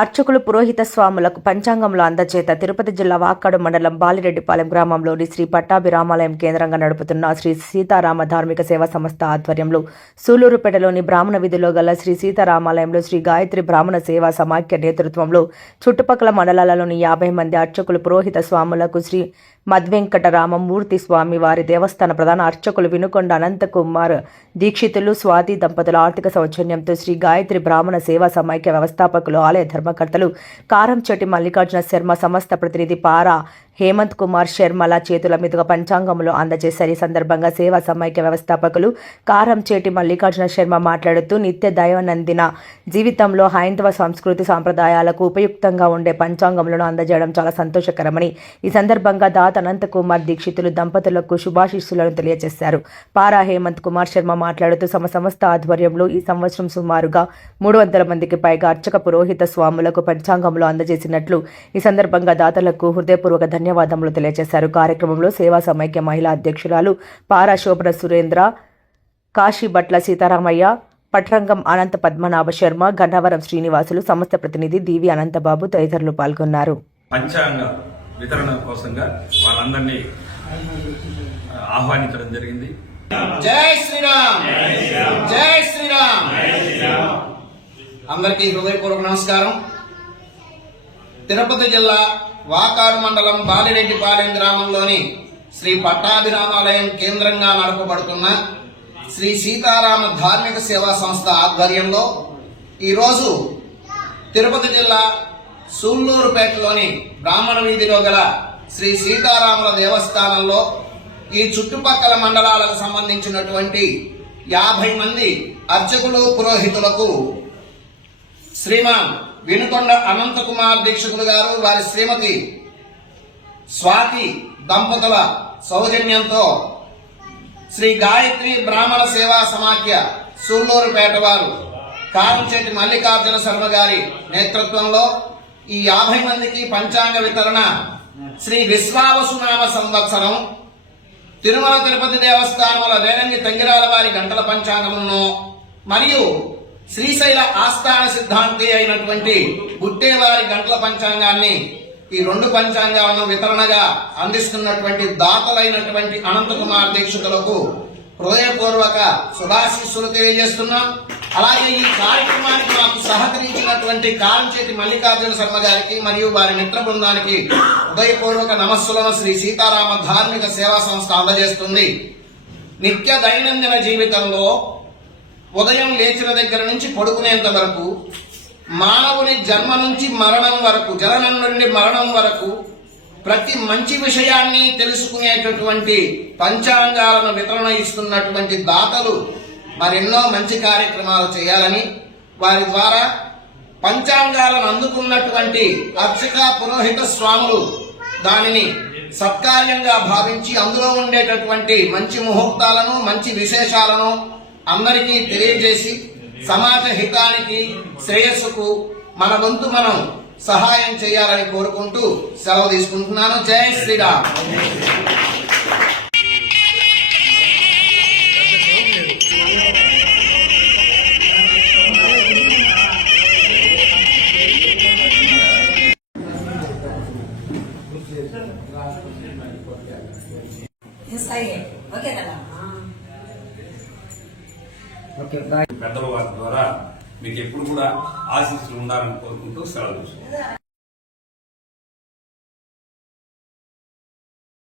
అర్చకులు పురోహిత స్వాములకు పంచాంగంలో అందచేత తిరుపతి జిల్లా వాకాడు మండలం బాలిరెడ్డిపాలెం గ్రామంలోని శ్రీ పట్టాభిరామాలయం కేంద్రంగా నడుపుతున్న శ్రీ సీతారామ ధార్మిక సేవా సంస్థ ఆధ్వర్యంలో సూలూరుపేటలోని బ్రాహ్మణ వీధిలో గల శ్రీ సీతారామాలయంలో శ్రీ గాయత్రి బ్రాహ్మణ సేవా సమాఖ్య నేతృత్వంలో చుట్టుపక్కల మండలాలలోని 50 మంది అర్చకులు పురోహిత స్వాములకు శ్రీ మద్వెంకట రామమూర్తి స్వామి వారి దేవస్థాన ప్రధాన అర్చకులు వినుకొండ అనంతకుమార్ దీక్షితులు స్వాతి దంపతుల ఆర్థిక సౌజన్యంతో శ్రీ గాయత్రి బ్రాహ్మణ సేవా సమైక్య వ్యవస్థాపకులు ఆలయ ధర్మకర్తలు కారంచెట్టి మల్లికార్జున శర్మ సంస్థ ప్రతినిధి పారా హేమంత్ కుమార్ శర్మల చేతుల మీదుగా పంచాంగంలో అందజేశారు. ఈ సందర్భంగా సేవా సమైక్య వ్యవస్థాపకులు కారంచెట్టి మల్లికార్జున శర్మ మాట్లాడుతూ నిత్య దైనందిన జీవితంలో హైందవ సంస్కృతి సాంప్రదాయాలకు ఉపయుక్తంగా ఉండే పంచాంగంలో అందజేయడం చాలా సంతోషకరమని, ఈ సందర్భంగా దాత అనంతకుమార్ దీక్షితులు దంపతులకు శుభాశీస్సులను తెలియజేశారు. పారా హేమంత్ కుమార్ శర్మ మాట్లాడుతూ తమ సంస్థ ఆధ్వర్యంలో ఈ సంవత్సరం సుమారుగా 300 మందికి పైగా అర్చక పురోహిత స్వాములకు పంచాంగంలో అందజేసినట్లు ఈ సందర్భంగా దాతలకు హృదయపూర్వక ధన్యవాదములు తెలియజేశారు. కార్యక్రమంలో సేవా సమైక్య మహిళా అధ్యక్షురాలు పారా శోభన సురేంద్ర, కాశీభట్ల సీతారామయ్య, పట్రంగం అనంత పద్మనాభ శర్మ, గన్నవరం శ్రీనివాసులు, సంస్థ ప్రతినిధి దీవి అనంతబాబు తదితరులు పాల్గొన్నారు. పంచాంగ వితరణ కోసంగా వాళ్ళందరినీ ఆహ్వానించడం జరిగింది. జై శ్రీరామ్, జై శ్రీరామ్. అందరికీ హృదయపూర్వక నమస్కారం. తిరుపతి జిల్లా వాకాడు మండలం బాలిరెడ్డిపాలెం గ్రామంలోని శ్రీ పట్టాభిరామాలయం కేంద్రంగా నడపబడుతున్న శ్రీ సీతారామ ధార్మిక సేవా సంస్థ ఆధ్వర్యంలో ఈరోజు తిరుపతి జిల్లా సూళ్లూరుపేటలోని బ్రాహ్మణ వీధిలో గల శ్రీ సీతారాముల దేవస్థానంలో ఈ చుట్టుపక్కల మండలాలకు సంబంధించినటువంటి 50 మంది అర్చకులు పురోహితులకు శ్రీమాన్ వినుకొండ అనంతకుమార్ దీక్షితులు గారు, వారి శ్రీమతి స్వాతి దంపతుల సౌజన్యంతో శ్రీ గాయత్రి బ్రాహ్మణ సేవా సమాఖ్య సూళ్లూరుపేట వారు కారంచెట్టి మల్లికార్జున శర్మ గారి నేతృత్వంలో ఈ 50 మందికి పంచాంగ వితరణ శ్రీ విశ్వావసునామ సంవత్సరం తిరుమల తిరుపతి దేవస్థానముల రేరంగి తంగిరాల వారి గంటల పంచాంగమును మరియు శ్రీశైల ఆస్థాన సిద్ధాంతి అయినటువంటి బుట్టేవారి గంటల పంచాంగాన్ని, ఈ 2 పంచాంగాలను వితరణగా అందిస్తున్నటువంటి దాతలైనటువంటి అనంతకుమార్ దీక్షితులకు హృదయపూర్వక శుభాశీస్సులు తెలియజేస్తున్నాం. అలాగే ఈ కార్యక్రమానికి మాకు సహకరించినటువంటి కారంచెట్టి మల్లికార్జున శర్మ గారికి మరియు వారి మిత్ర బృందానికి హృదయపూర్వక నమస్సులను శ్రీ సీతారామ ధార్మిక సేవా సంస్థ అందజేస్తుంది. నిత్య దైనందిన జీవితంలో ఉదయం లేచిన దగ్గర నుంచి పడుకునేంత వరకు, మానవుని జన్మ నుంచి మరణం వరకు, జననం నుండి మరణం వరకు ప్రతి మంచి విషయాన్ని తెలుసుకునేటటువంటి పంచాంగాలను వితరణ ఇస్తున్నటువంటి దాతలు మరెన్నో మంచి కార్యక్రమాలు చేయాలని, వారి ద్వారా పంచాంగాలను అందుకున్నటువంటి అర్చక పురోహిత స్వాములు దానిని సత్కార్యంగా భావించి అందులో ఉండేటటువంటి మంచి ముహూర్తాలను, మంచి విశేషాలను అందరికీ తెలియజేసి సమాజ హితానికి, శ్రేయస్సుకు మన వంతు మనం సహాయం చేయాలని కోరుకుంటూ సెలవు తీసుకుంటున్నాను. జై శ్రీరామ్. పెద్దల వారి ద్వారా మీకు ఎప్పుడు కూడా ఆశీస్సులు ఉండాలని కోరుకుంటూ సెలవు తీసుకుంటాం.